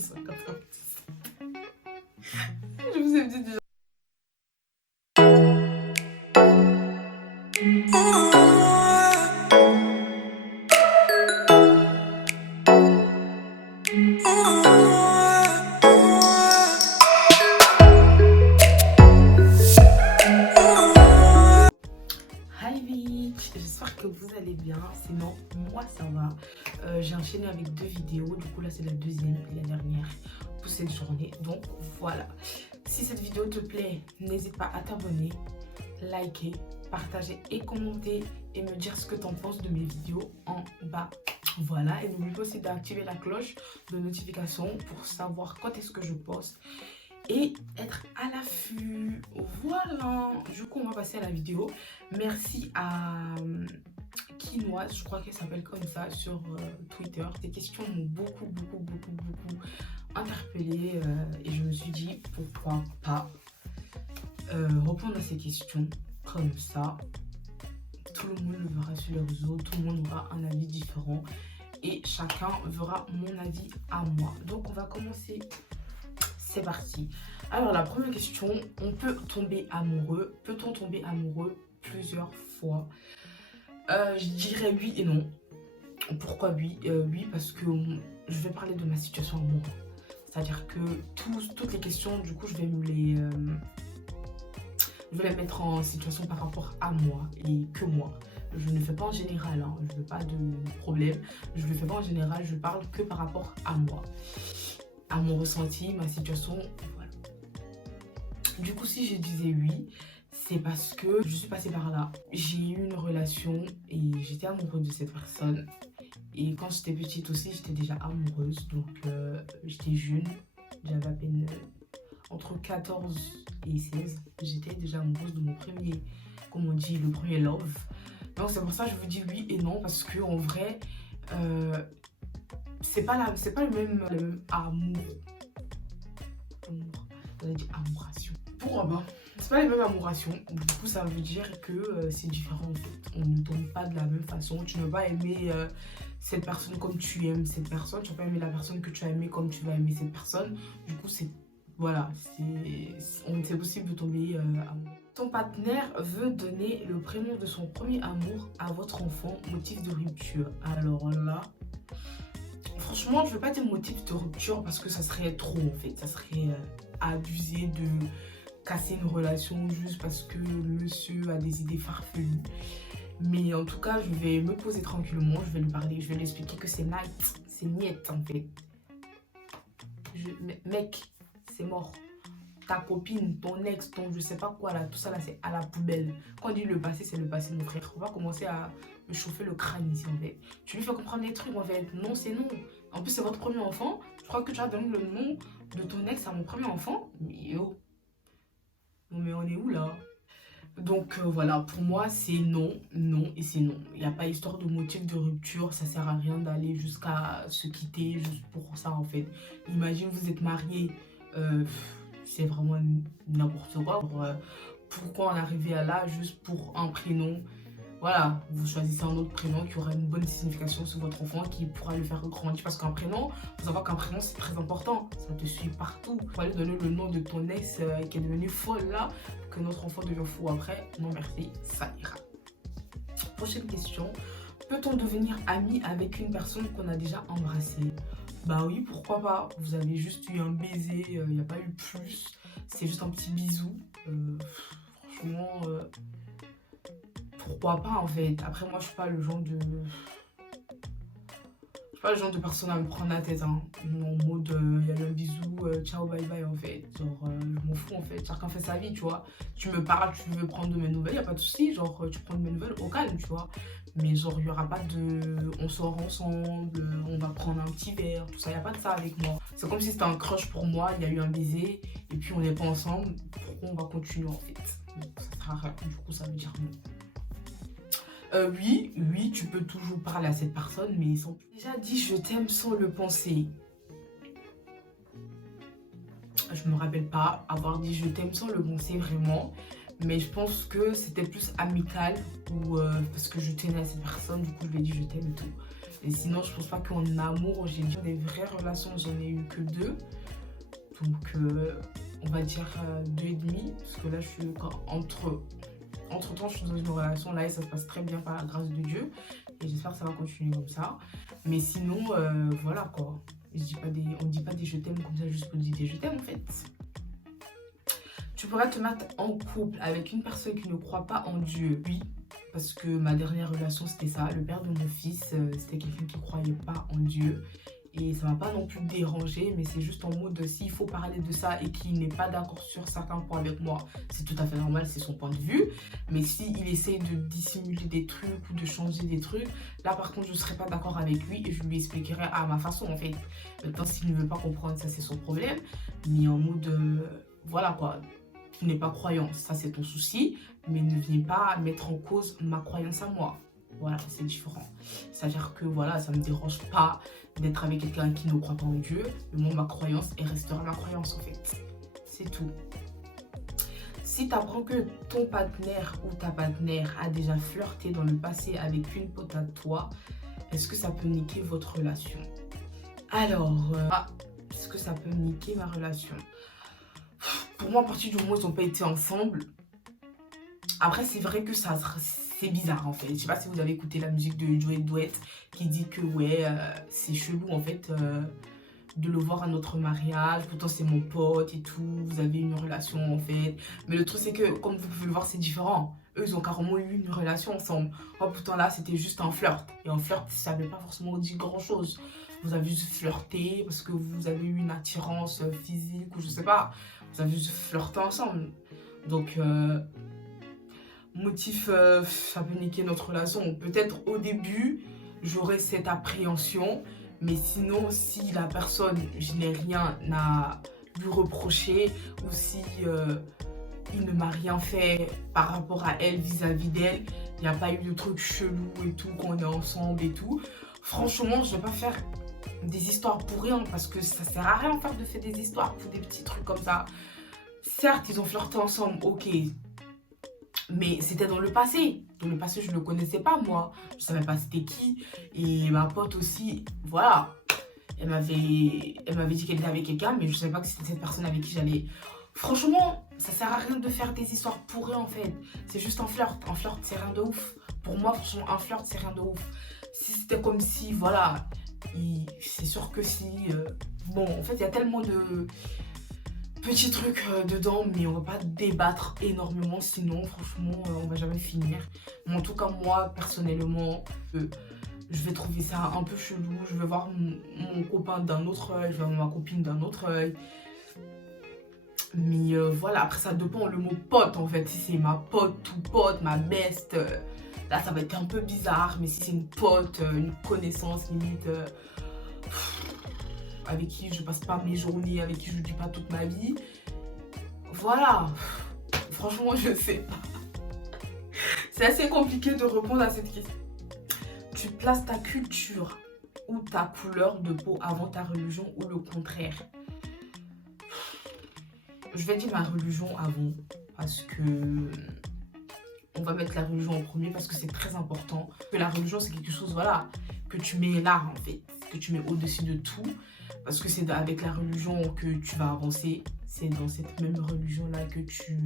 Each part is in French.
ça comme ça. Je vous ai dit déjà. Hi bitch, j'espère que vous allez bien, sinon moi ça va. J'ai enchaîné avec 2 vidéos, du coup là c'est la deuxième et la dernière pour cette journée, donc voilà. Si cette vidéo te plaît, n'hésite pas à t'abonner, liker, partager et commenter et me dire ce que t'en penses de mes vidéos en bas. Voilà, et n'oublie pas aussi d'activer la cloche de notification pour savoir quand est-ce que je poste et être à l'affût. Voilà, du coup on va passer à la vidéo. Merci à Quinoise, je crois qu'elle s'appelle comme ça sur Twitter. Tes questions m'ont beaucoup interpellée et je me suis dit pourquoi pas répondre à ces questions comme ça. Tout le monde le verra sur les réseaux, tout le monde aura un avis différent et chacun verra mon avis à moi. Donc on va commencer. C'est parti. Alors la première question, on peut tomber amoureux. Peut-on tomber amoureux plusieurs fois? Je dirais oui et non. Pourquoi oui? Oui parce que je vais parler de ma situation amoureuse. C'est-à-dire que toutes les questions, du coup, je vais les mettre en situation par rapport à moi et que moi. Je ne fais pas en général, hein. Je veux pas de problème. Je ne le fais pas en général, je parle que par rapport à moi. À mon ressenti, ma situation, voilà. Du coup, si je disais oui, c'est parce que je suis passée par là. J'ai eu une relation et j'étais amoureuse de cette personne. Et quand j'étais petite aussi, j'étais déjà amoureuse. Donc, j'étais jeune. J'avais à peine entre 14 et 16. J'étais déjà amoureuse de mon premier, comme on dit, le premier love. Donc, c'est pour ça que je vous dis oui et non. Parce que en vrai, c'est pas le même amour. On a dit amouration. Pourquoi pas? C'est pas les mêmes amourations. Du coup, ça veut dire que c'est différent en fait. On ne tombe pas de la même façon. Tu ne vas pas aimer cette personne comme tu aimes cette personne. Tu ne vas pas aimer la personne que tu as aimée comme tu vas aimer cette personne. Du coup, c'est voilà, c'est possible de tomber amoureux. Ton partenaire veut donner le prénom de son premier amour à votre enfant, motif de rupture. Alors là, franchement, je ne veux pas dire motif de rupture parce que ça serait trop en fait. Ça serait abusé de casser une relation juste parce que le monsieur a des idées farfelues. Mais en tout cas, je vais me poser tranquillement, je vais lui parler, je vais lui expliquer que c'est night, c'est niette en fait. Mec, c'est mort. Ta copine, ton ex, ton je sais pas quoi là, tout ça là c'est à la poubelle. Quand on dit le passé, c'est le passé mon frère. On va commencer à me chauffer le crâne ici en fait. Tu lui fais comprendre les trucs en fait. Non, c'est non. En plus, c'est votre premier enfant. Je crois que tu as donné le nom de ton ex à mon premier enfant. Mais oh. Non mais on est où là? Donc voilà, pour moi c'est non, non et c'est non. Il n'y a pas histoire de motif de rupture, ça sert à rien d'aller jusqu'à se quitter juste pour ça en fait. Imagine vous êtes mariés, c'est vraiment n'importe quoi. Pourquoi en arriver à là juste pour un prénom? Voilà, vous choisissez un autre prénom qui aura une bonne signification sur votre enfant, qui pourra le faire grandir. Parce qu'un prénom, il faut savoir qu'un prénom c'est très important, ça te suit partout. Il faut aller donner le nom de ton ex qui est devenu folle là, que notre enfant devient fou après. Non merci, ça ira. Prochaine question, peut-on devenir ami avec une personne qu'on a déjà embrassée? Bah oui, pourquoi pas. Vous avez juste eu un baiser, il n'y a pas eu plus. C'est juste un petit bisou. Franchement... pourquoi pas en fait. Après moi je suis pas le genre de... Je suis pas le genre de personne à me prendre la tête hein. En mode il y a eu un bisou, ciao bye bye en fait. Genre je m'en fous en fait. Chacun fait sa vie tu vois. Tu me parles, tu veux prendre de mes nouvelles, y a pas de souci. Genre tu prends de mes nouvelles au calme tu vois. Mais genre il y aura pas de... On sort ensemble, on va prendre un petit verre, tout ça. Y a pas de ça avec moi. C'est comme si c'était un crush pour moi, il y a eu un baiser. Et puis on n'est pas ensemble. Pourquoi on va continuer en fait? Donc ça sert à rien. Du coup ça veut dire non. Oui, tu peux toujours parler à cette personne, mais sans... Déjà dit je t'aime sans le penser. Je me rappelle pas avoir dit je t'aime sans le penser vraiment. Mais je pense que c'était plus amical ou parce que je tenais à cette personne, du coup je lui ai dit je t'aime et tout. Et sinon, je pense pas qu'en amour, j'ai dit des vraies relations, j'en ai eu que 2. Donc, on va dire 2,5. Parce que là, je suis entre-temps, je suis dans une relation là et ça se passe très bien par la grâce de Dieu. Et j'espère que ça va continuer comme ça. Mais sinon, voilà quoi. On dit pas des je t'aime comme ça juste pour dire des je t'aime en fait. Tu pourrais te mettre en couple avec une personne qui ne croit pas en Dieu. Oui, parce que ma dernière relation c'était ça. Le père de mon fils, c'était quelqu'un qui ne croyait pas en Dieu. Et ça m'a pas non plus dérangé, mais c'est juste en mode s'il faut parler de ça et qu'il n'est pas d'accord sur certains points avec moi, c'est tout à fait normal, c'est son point de vue. Mais s'il essaye de dissimuler des trucs ou de changer des trucs, là par contre je ne serai pas d'accord avec lui et je lui expliquerai à ma façon en fait. Maintenant s'il ne veut pas comprendre, ça c'est son problème. Mais en mode, voilà quoi, tu n'es pas croyant, ça c'est ton souci, mais ne viens pas mettre en cause ma croyance à moi. Voilà, c'est différent. C'est-à-dire que voilà, ça ne me dérange pas d'être avec quelqu'un qui ne croit pas en Dieu. Mais moi, ma croyance, elle restera ma croyance en fait. C'est tout. Si tu apprends que ton partenaire ou ta partenaire a déjà flirté dans le passé avec une pote à toi, est-ce que ça peut niquer votre relation? Alors, est-ce que ça peut niquer ma relation? Pour moi, à partir du moment où ils n'ont pas été ensemble, après, c'est vrai que c'est bizarre en fait. Je sais pas si vous avez écouté la musique de Joey Douet qui dit que ouais, c'est chelou en fait de le voir à notre mariage. Pourtant, c'est mon pote et tout. Vous avez une relation en fait. Mais le truc, c'est que comme vous pouvez le voir, c'est différent. Eux, ils ont carrément eu une relation ensemble. Oh, pourtant là, c'était juste un flirt. Et un flirt, ça ne veut pas forcément dire grand chose. Vous avez juste flirté parce que vous avez eu une attirance physique ou je sais pas. Vous avez juste flirté ensemble. Donc, motif, ça peut niquer notre relation. Peut-être au début, j'aurais cette appréhension. Mais sinon, si la personne, je n'ai rien à lui reprocher ou si il ne m'a rien fait par rapport à elle, vis-à-vis d'elle, il n'y a pas eu de trucs chelous et tout, qu'on est ensemble et tout. Franchement, je ne vais pas faire des histoires pour rien parce que ça sert à rien de faire des histoires pour des petits trucs comme ça. Certes, ils ont flirté ensemble, ok. Mais c'était dans le passé. Dans le passé, je ne le connaissais pas, moi. Je ne savais pas c'était qui. Et ma pote aussi, voilà. Elle m'avait dit qu'elle était avec quelqu'un, mais je ne savais pas que c'était cette personne avec qui j'allais. Franchement, ça sert à rien de faire des histoires pour rien, en fait. C'est juste un flirt. Un flirt, c'est rien de ouf. Pour moi, franchement, un flirt, c'est rien de ouf. Si c'était comme si, voilà, c'est sûr que si... bon, en fait, il y a tellement de petits trucs dedans, mais on va pas débattre énormément, sinon franchement on va jamais finir. Mais en tout cas moi personnellement je vais trouver ça un peu chelou. Je vais voir mon copain d'un autre œil, je vais voir ma copine d'un autre œil. Mais voilà, après ça dépend le mot pote en fait. Si c'est ma pote ou pote, ma best, là ça va être un peu bizarre. Mais si c'est une pote, une connaissance limite, avec qui je passe pas mes journées, avec qui je dis pas toute ma vie. Voilà. Franchement, je sais pas. C'est assez compliqué de répondre à cette question. Tu places ta culture ou ta couleur de peau avant ta religion ou le contraire? Je vais dire ma religion avant parce que on va mettre la religion en premier parce que c'est très important. Que la religion c'est quelque chose, voilà, que tu mets là en fait, que tu mets au-dessus de tout. Parce que c'est avec la religion que tu vas avancer. C'est dans cette même religion-là que tu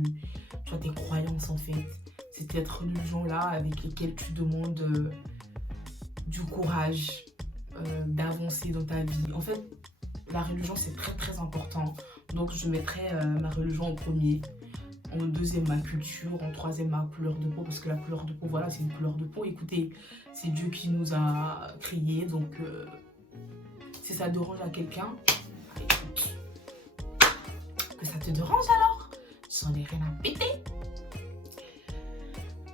as tes croyances en fait. C'est cette religion-là avec laquelle tu demandes du courage, d'avancer dans ta vie. En fait, la religion c'est très très important. Donc je mettrai ma religion en premier. En deuxième, ma culture. En troisième, ma couleur de peau. Parce que la couleur de peau, voilà, c'est une couleur de peau. Écoutez, c'est Dieu qui nous a créés. Donc... si ça dérange à quelqu'un, écoute, que ça te dérange alors, j'en ai rien à péter.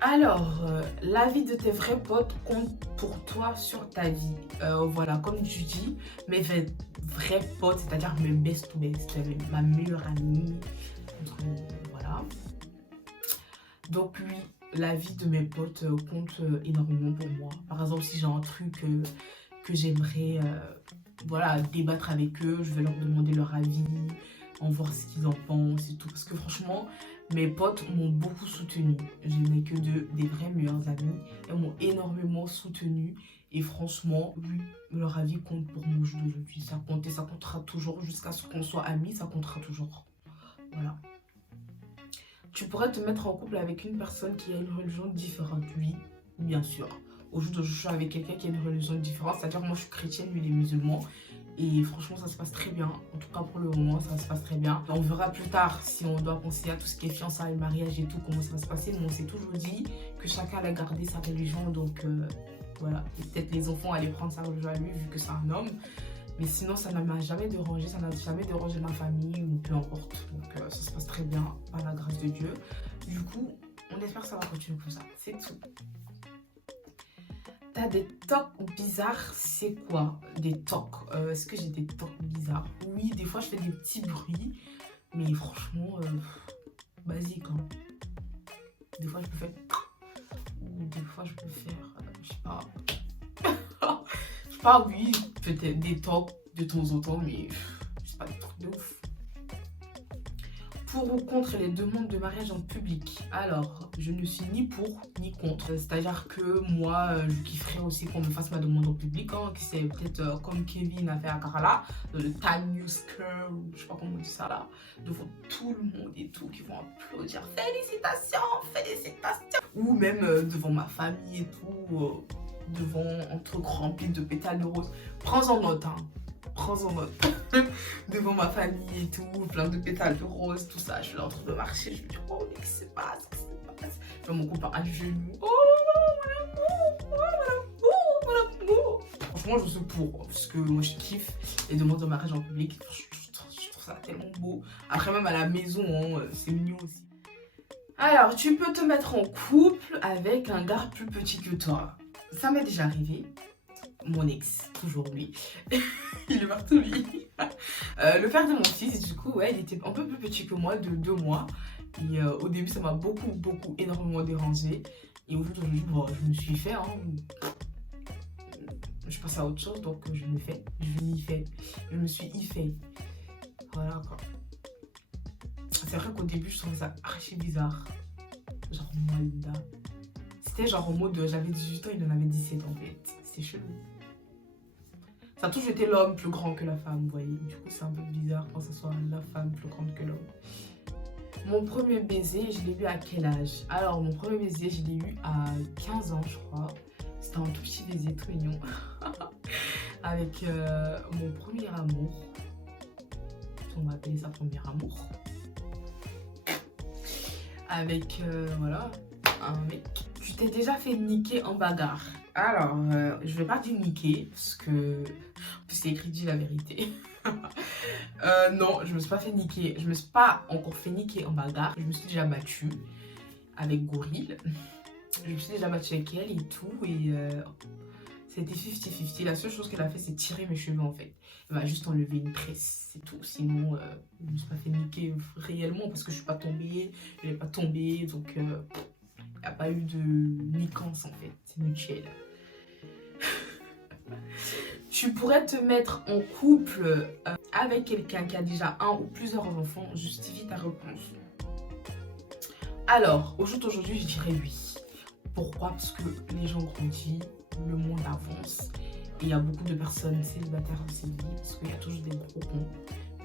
Alors, l'avis de tes vrais potes compte pour toi sur ta vie. Voilà, comme tu dis, mes vrais potes, c'est-à-dire mes best to best, ma meilleure amie, voilà. Donc oui, l'avis de mes potes compte énormément pour moi. Par exemple, si j'ai un truc que j'aimerais... voilà, débattre avec eux, je vais leur demander leur avis, en voir ce qu'ils en pensent et tout. Parce que franchement, mes potes m'ont beaucoup soutenu. Je n'ai que des vrais meilleurs amis. Elles m'ont énormément soutenu. Et franchement, oui, leur avis compte pour moi aujourd'hui. Ça compte et ça comptera toujours jusqu'à ce qu'on soit amis, ça comptera toujours. Voilà. Tu pourrais te mettre en couple avec une personne qui a une religion différente, oui, bien sûr. Aujourd'hui, je suis avec quelqu'un qui a une religion différente, c'est-à-dire moi je suis chrétienne, lui il est musulman. Et franchement, ça se passe très bien. En tout cas, pour le moment, ça se passe très bien. On verra plus tard si on doit penser à tout ce qui est fiançailles, mariage et tout, comment ça va se passer. Mais on s'est toujours dit que chacun allait garder sa religion. Donc, voilà. Peut-être les enfants allaient prendre sa religion à lui, vu que c'est un homme. Mais sinon, ça ne m'a jamais dérangé. Ça n'a jamais dérangé ma famille ou peu importe. Donc, ça se passe très bien, par la grâce de Dieu. Du coup, on espère que ça va continuer comme ça. C'est tout. T'as des tocs bizarres, c'est quoi des tocs? Est-ce que j'ai des tocs bizarres? Oui, des fois je fais des petits bruits, mais franchement, basique. Hein. Des fois je peux faire... Ou des fois je peux faire... je sais pas... je sais pas, oui, peut-être des tocs de temps en temps, mais c'est pas des trucs de ouf. Pour ou contre les demandes de mariage en public? Alors, je ne suis ni pour ni contre. C'est-à-dire que moi, je kifferais aussi qu'on me fasse ma demande en public. Hein, que c'est peut-être comme Kevin a fait à Carla, dans le Time News Curl, je sais pas comment on dit ça là, devant tout le monde et tout, qui vont applaudir. Félicitations, félicitations. Ou même devant ma famille et tout, devant un truc rempli de pétales de rose. Prends-en note, hein. Prends-en note. Devant ma famille et tout, plein de pétales de rose, tout ça. Je suis là en train de marcher, je me dis, oh, mais qu'est-ce qui se passe? Qu'est-ce qui se passe? Je vois mon copain à genoux. Oh, mon amour. Franchement, je suis pour, parce que moi, je kiffe les demandes de mariage en public. Je trouve ça tellement beau. Après, même à la maison, hein, c'est mignon aussi. Alors, tu peux te mettre en couple avec un gars plus petit que toi. Ça m'est déjà arrivé. Mon ex, toujours lui. Il est partout lui. Le père de mon fils, du coup, ouais, il était un peu plus petit que moi, de 2 mois. Et au début, ça m'a beaucoup, énormément dérangé. Et aujourd'hui, bon, je me suis fait. Hein. Je passe à autre chose, donc je me fais. Je m'y fais. Je me suis y fait. Voilà quoi. C'est vrai qu'au début, je trouvais ça archi bizarre. Genre, moi, Linda. C'était genre en mode, j'avais 18 ans, il en avait 17 en fait. C'était chelou. Ça a toujours été l'homme plus grand que la femme, vous voyez. Du coup, c'est un peu bizarre quand ce soit la femme plus grande que l'homme. Mon premier baiser, je l'ai eu à quel âge? Alors, mon premier baiser, je l'ai eu à 15 ans, je crois. C'était un tout petit baiser, tout mignon. Avec mon premier amour. On va appeler ça premier amour. Avec, voilà, un mec. Tu t'es déjà fait niquer en bagarre? Alors, je vais pas dire niquer, parce que c'est écrit dit la vérité. Non, je me suis pas fait niquer. Je me suis pas encore fait niquer en bagarre. Je me suis déjà battue avec Gorille. Je me suis déjà battue avec elle et tout. Et c'était 50-50. La seule chose qu'elle a fait, c'est tirer mes cheveux en fait. Elle m'a juste enlevé une tresse, c'est tout. Sinon, je me suis pas fait niquer réellement parce que je suis pas tombée. Je n'ai pas tombé, donc il n'y a pas eu de niquance en fait. C'est mutuel. Tu pourrais te mettre en couple avec quelqu'un qui a déjà un ou plusieurs enfants. Justifie ta réponse. Alors, au jour d'aujourd'hui, je dirais oui. Pourquoi? Parce que les gens grandissent, le monde avance. Et il y a beaucoup de personnes célibataires dans cette vie. Parce qu'il y a toujours des gros cons.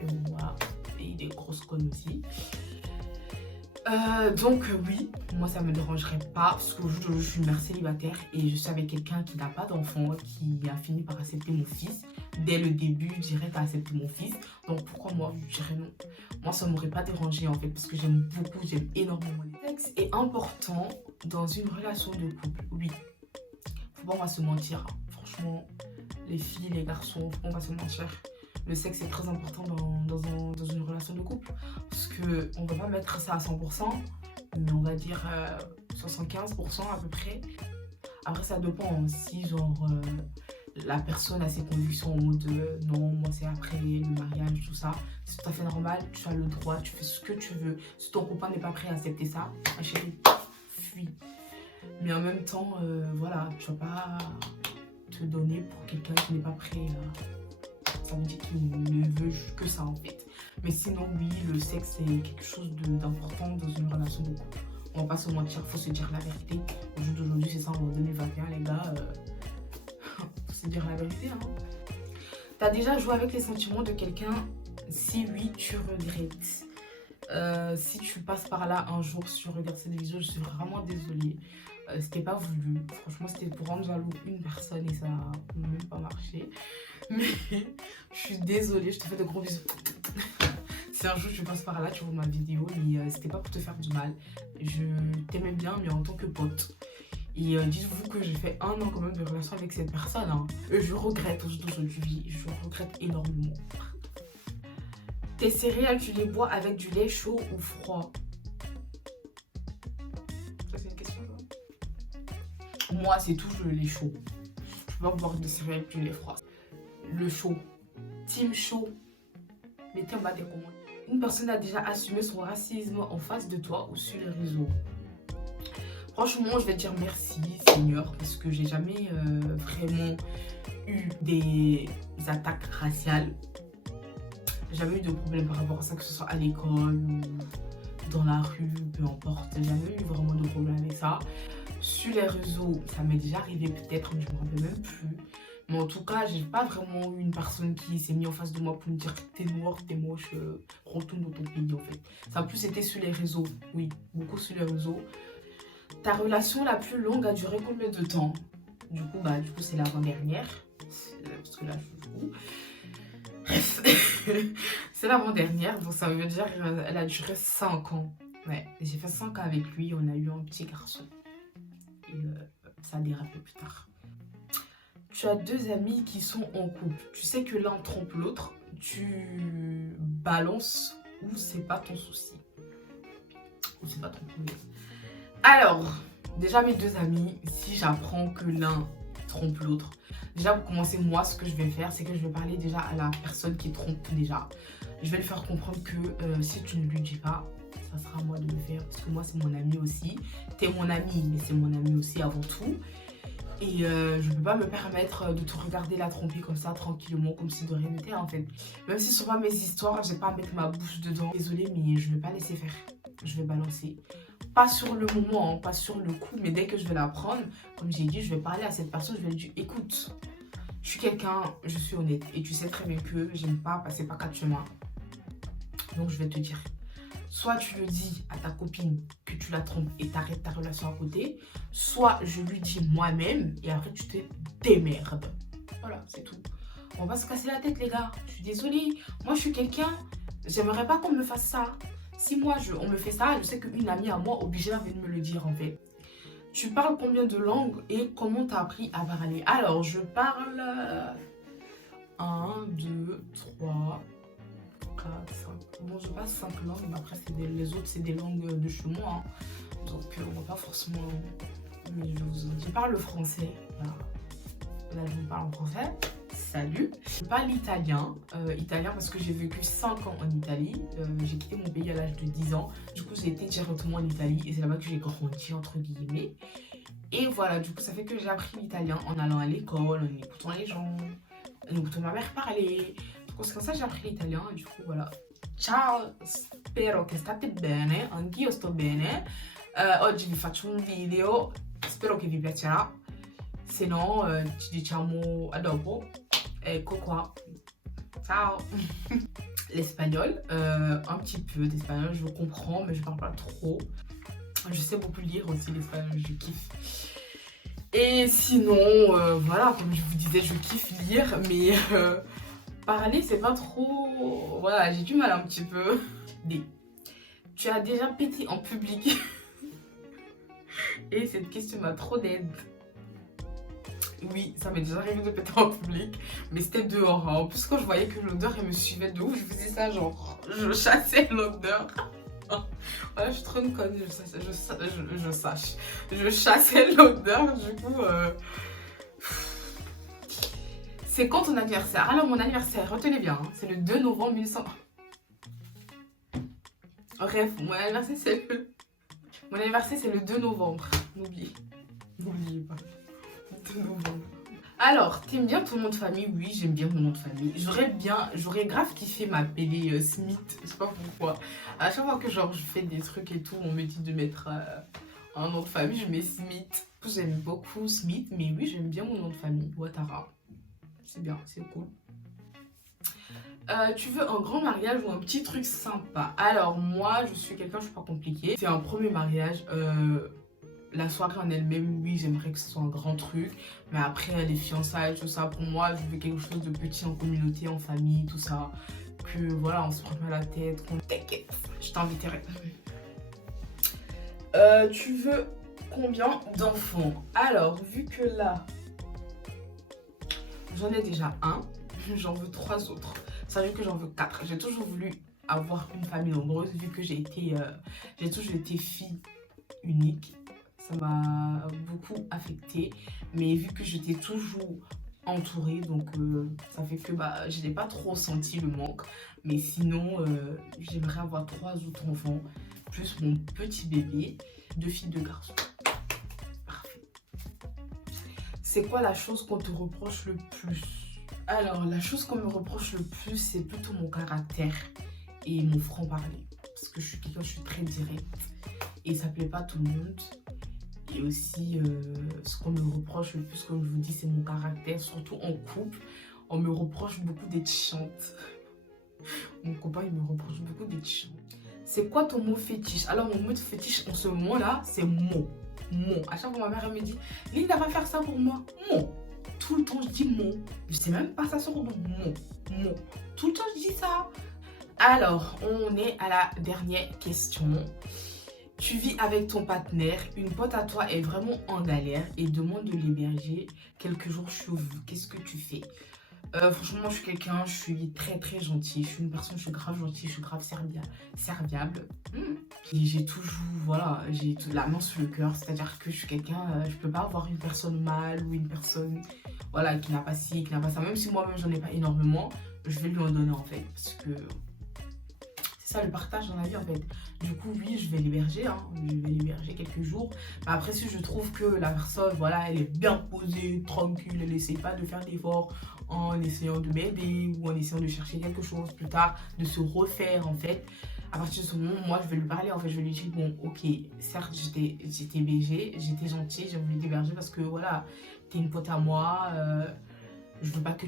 Et moi, et des grosses connes aussi. Donc oui, moi ça me dérangerait pas parce qu'aujourd'hui je suis une mère célibataire et je suis avec quelqu'un qui n'a pas d'enfant, qui a fini par accepter mon fils. Dès le début, je dirais t'as accepté mon fils. Donc pourquoi moi je dirais non? Moi ça m'aurait pas dérangé en fait parce que j'aime beaucoup, j'aime énormément les sexe est important dans une relation de couple. Oui, faut pas on va se mentir. Hein. Franchement, les filles, les garçons, faut pas on va se mentir. Le sexe est très important dans une relation de couple. Parce qu'on ne va pas mettre ça à 100%, mais on va dire 75% à peu près. Après, ça dépend si genre la personne a ses convictions en mode non, moi c'est après le mariage, tout ça. C'est tout à fait normal, tu as le droit, tu fais ce que tu veux. Si ton copain n'est pas prêt à accepter ça, ma chérie, fuis. Mais en même temps, voilà, tu vas pas te donner pour quelqu'un qui n'est pas prêt ça veut dire qu'il ne veut que ça en fait. Mais sinon oui, le sexe c'est quelque chose d'important dans une relation de couple. On va pas se mentir, faut se dire la vérité. Au jour d'aujourd'hui c'est ça, en 2021 les gars. se dire la vérité. Hein. T'as déjà joué avec les sentiments de quelqu'un? Si oui, tu regrettes. Si tu passes par là un jour, si tu regardes cette vidéo, je suis vraiment désolée. C'était pas voulu. Franchement, c'était pour rendre jaloux une personne et ça n'a même pas marché. Mais je suis désolée, je te fais de gros bisous. Si un jour tu passes par là, tu vois ma vidéo, mais c'était pas pour te faire du mal. Je t'aimais bien, mais en tant que pote. Et dites-vous que j'ai fait 1 an quand même de relation avec cette personne. Hein. Je regrette aujourd'hui, je regrette énormément. Tes céréales, tu les bois avec du lait chaud ou froid? Ça, c'est une question, là. Moi, c'est toujours le lait chaud. Je peux pas boire de céréales avec du lait froid. Le chaud. Team chaud. Mettez en bas des commentaires. Une personne a déjà assumé son racisme en face de toi ou sur les réseaux? Franchement, je vais dire merci, Seigneur, parce que j'ai jamais vraiment eu des attaques raciales. J'ai jamais eu de problème par rapport à ça, que ce soit à l'école ou dans la rue, peu importe. J'ai jamais eu vraiment de problème avec ça. Sur les réseaux, ça m'est déjà arrivé peut-être, mais je me rappelle même plus. Mais en tout cas, j'ai pas vraiment eu une personne qui s'est mise en face de moi pour me dire t'es noir, t'es moche, retourne dans ton pays en fait. Ça a plus été sur les réseaux, oui, beaucoup sur les réseaux. Ta relation la plus longue a duré combien de temps? Du coup, c'est l'avant-dernière. Parce que là, c'est l'avant-dernière, donc ça veut dire qu'elle a duré 5 ans. Ouais, j'ai fait 5 ans avec lui, on a eu un petit garçon. Et ça a dérapé plus tard. Tu as 2 amis qui sont en couple. Tu sais que l'un trompe l'autre. Tu balances ou c'est pas ton souci? Ou c'est pas ton problème? Alors, déjà mes 2 amis, si j'apprends que l'un trompe l'autre, déjà pour commencer, moi ce que je vais faire, c'est que je vais parler déjà à la personne qui trompe déjà. Je vais lui faire comprendre que si tu ne lui dis pas, ça sera à moi de le faire. Parce que moi c'est mon ami aussi. T'es mon ami, mais c'est mon ami aussi avant tout. Et je ne peux pas me permettre de te regarder la tromper comme ça, tranquillement, comme si de rien n'était en fait. Même si ce sont pas mes histoires, j'ai pas à mettre ma bouche dedans. Désolée, mais je vais pas laisser faire. Je vais balancer. Pas sur le moment, hein, pas sur le coup, mais dès que je vais la prendre, comme j'ai dit, je vais parler à cette personne, je vais lui dire, écoute, je suis quelqu'un, je suis honnête, et tu sais très bien que j'aime pas passer par 4 chemins. Donc je vais te dire, soit tu le dis à ta copine que tu la trompes et t'arrêtes ta relation à côté, soit je lui dis moi-même et après tu te démerdes. Voilà, c'est tout. On va se casser la tête les gars, je suis désolée. Moi je suis quelqu'un, j'aimerais pas qu'on me fasse ça. Si moi on me fait ça, je sais qu'une amie à moi obligée de me le dire en fait. Tu parles combien de langues et comment t'as appris à parler? Alors je parle 1, 2, 3, 4, 5. Bon, je passe 5 langues, mais après les autres c'est des langues de chez moi. Hein. Donc on va pas forcément. Mais je parle le français. Là je vous parle en français. Salut. Je parle italien. Italien parce que j'ai vécu 5 ans en Italie. J'ai quitté mon pays à l'âge de 10 ans. Du coup j'ai été directement en Italie et c'est là-bas que j'ai grandi entre guillemets. Et voilà, du coup ça fait que j'ai appris l'italien en allant à l'école, en écoutant les gens, en écoutant ma mère parler. C'est comme ça que j'ai appris l'italien et du coup voilà. Ciao, spero che state bene, anch'io sto bene. Oggi vi faccio un video, spero che vi piacerà. Se no ci diciamo a dopo. Ecco qua. Ciao. L'espagnol, un petit peu d'espagnol, je comprends mais je parle pas trop. Je sais beaucoup lire aussi l'espagnol, je kiffe. Et sinon, voilà, comme je vous disais, je kiffe lire, mais parler, c'est pas trop... Voilà, j'ai du mal un petit peu. Tu as déjà pété en public? Et cette question m'a trop d'aide. Oui, ça m'est déjà arrivé de péter en public, mais c'était dehors. Hein. En plus, quand je voyais que l'odeur, elle me suivait de ouf, je faisais ça genre, je chassais l'odeur. Voilà, je suis trop une conne, je chassais l'odeur, du coup... C'est quand ton anniversaire? Alors mon anniversaire, retenez bien, hein, c'est le 2 novembre 1900... Bref, mon anniversaire c'est le 2 novembre. N'oubliez pas. 2 novembre. Alors, t'aimes bien ton nom de famille? Oui, j'aime bien mon nom de famille. J'aurais grave kiffé m'appeler Smith, je sais pas pourquoi. À chaque fois que genre je fais des trucs et tout, on me dit de mettre un nom de famille, je mets Smith. J'aime beaucoup Smith, mais oui, j'aime bien mon nom de famille, Ouattara. c'est bien, c'est cool. Tu veux un grand mariage ou un petit truc sympa? Alors moi, je suis quelqu'un, je suis pas compliquée. C'est un premier mariage. La soirée en elle-même, oui, j'aimerais que ce soit un grand truc. Mais après, les fiançailles, tout ça, pour moi, je veux quelque chose de petit en communauté, en famille, tout ça. Que voilà, on se prend pas la tête, qu'on t'inquiète, je t'inviterai. Tu veux combien d'enfants? Alors, vu que là, j'en ai déjà un, j'en veux 3 autres. Ça veut dire que j'en veux 4. J'ai toujours voulu avoir une famille nombreuse, vu que j'ai toujours été fille unique. Ça m'a beaucoup affectée, mais vu que j'étais toujours entourée, donc ça fait que je n'ai pas trop senti le manque. Mais sinon, j'aimerais avoir 3 autres enfants, plus mon petit bébé, 2 filles, 2 garçons. Parfait. C'est quoi la chose qu'on te reproche le plus? Alors, la chose qu'on me reproche le plus, c'est plutôt mon caractère et mon franc-parler. Parce que je suis quelqu'un, je suis très directe et ça plaît pas à tout le monde. Et aussi, ce qu'on me reproche le plus, comme je vous dis, c'est mon caractère, surtout en couple. On me reproche beaucoup d'être chiante. Mon copain, il me reproche beaucoup d'être chiante. C'est quoi ton mot fétiche? Alors, mon mot fétiche en ce moment-là, c'est mon. Mon. À chaque fois, ma mère, elle me dit, Linda va faire ça pour moi. Mon. Tout le temps, je dis mon. Je sais même pas ça sur mon. Mon. Tout le temps, je dis ça. Alors, on est à la dernière question. Tu vis avec ton partenaire, une pote à toi est vraiment en galère et demande de l'héberger quelques jours chez vous. Qu'est-ce que tu fais? Franchement, je suis quelqu'un, je suis très très gentille. Je suis une personne, je suis grave gentille, je suis grave serviable. Et j'ai toujours, voilà, j'ai la main sur le cœur. C'est-à-dire que je suis quelqu'un, je peux pas avoir une personne mal ou une personne, voilà, qui n'a pas ci, qui n'a pas ça. Même si moi-même j'en ai pas énormément, je vais lui en donner en fait. Parce que c'est ça le partage dans la vie en fait. Du coup, oui, je vais l'héberger, hein. Je vais l'héberger quelques jours. Mais après, si je trouve que la personne, voilà, elle est bien posée, tranquille, elle n'essaie pas de faire d'efforts en essayant de m'aider ou en essayant de chercher quelque chose plus tard, de se refaire en fait. À partir de ce moment, moi, je vais lui parler, en fait, je vais lui dire, bon, ok, certes, j'étais BG, j'étais gentille, j'ai voulu t'héberger parce que, voilà, t'es une pote à moi, je veux pas que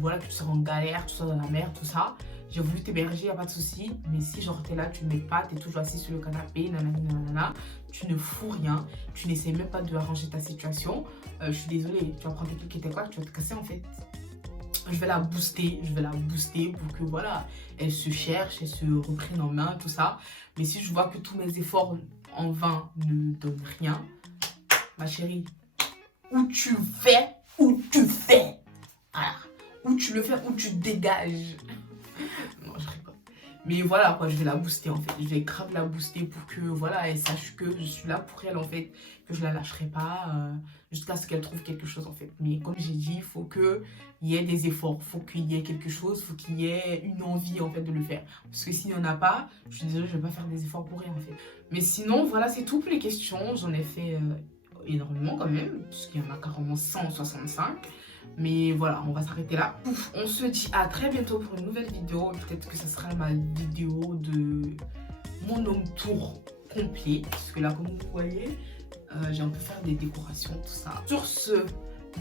voilà, que tu sois en galère, que tu sois dans la merde, tout ça. J'ai voulu t'héberger, y a pas de souci. Mais si genre t'es là, tu m'aides pas, t'es toujours assis sur le canapé, nanana, tu ne fous rien, tu n'essayes même pas de arranger ta situation. Je suis désolée, tu vas prendre quelqu'un qui était quoi, tu vas te casser en fait. Je vais la booster pour que voilà, elle se cherche, elle se reprenne en main, tout ça. Mais si je vois que tous mes efforts en vain ne donnent rien, ma chérie, ou tu fais, ou tu fais. Voilà. Ou tu le fais, ou tu dégages. Non, je rigole. Mais voilà quoi, je vais la booster en fait. Je vais grave la booster pour que voilà, elle sache que je suis là pour elle en fait. Que je la lâcherai pas jusqu'à ce qu'elle trouve quelque chose en fait. Mais comme j'ai dit, il faut qu'il y ait des efforts. Il faut qu'il y ait quelque chose, il faut qu'il y ait une envie en fait de le faire. Parce que s'il n'y en a pas, je suis désolée, je vais pas faire des efforts pour elle en fait. Mais sinon, voilà, c'est tout pour les questions. J'en ai fait énormément quand même. Puisqu'il y en a carrément 165. Mais voilà, on va s'arrêter là. Pouf, on se dit à très bientôt pour une nouvelle vidéo. Peut-être que ce sera ma vidéo de mon home tour complet. Parce que là, comme vous voyez, j'ai un peu fait des décorations, tout ça. Sur ce,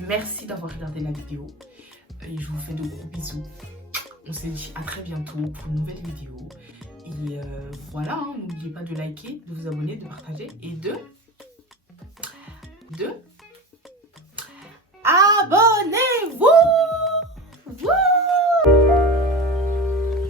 merci d'avoir regardé la vidéo. Et je vous fais de gros bisous. On se dit à très bientôt pour une nouvelle vidéo. Et voilà, hein, n'oubliez pas de liker, de vous abonner, de partager et de abonnez-vous!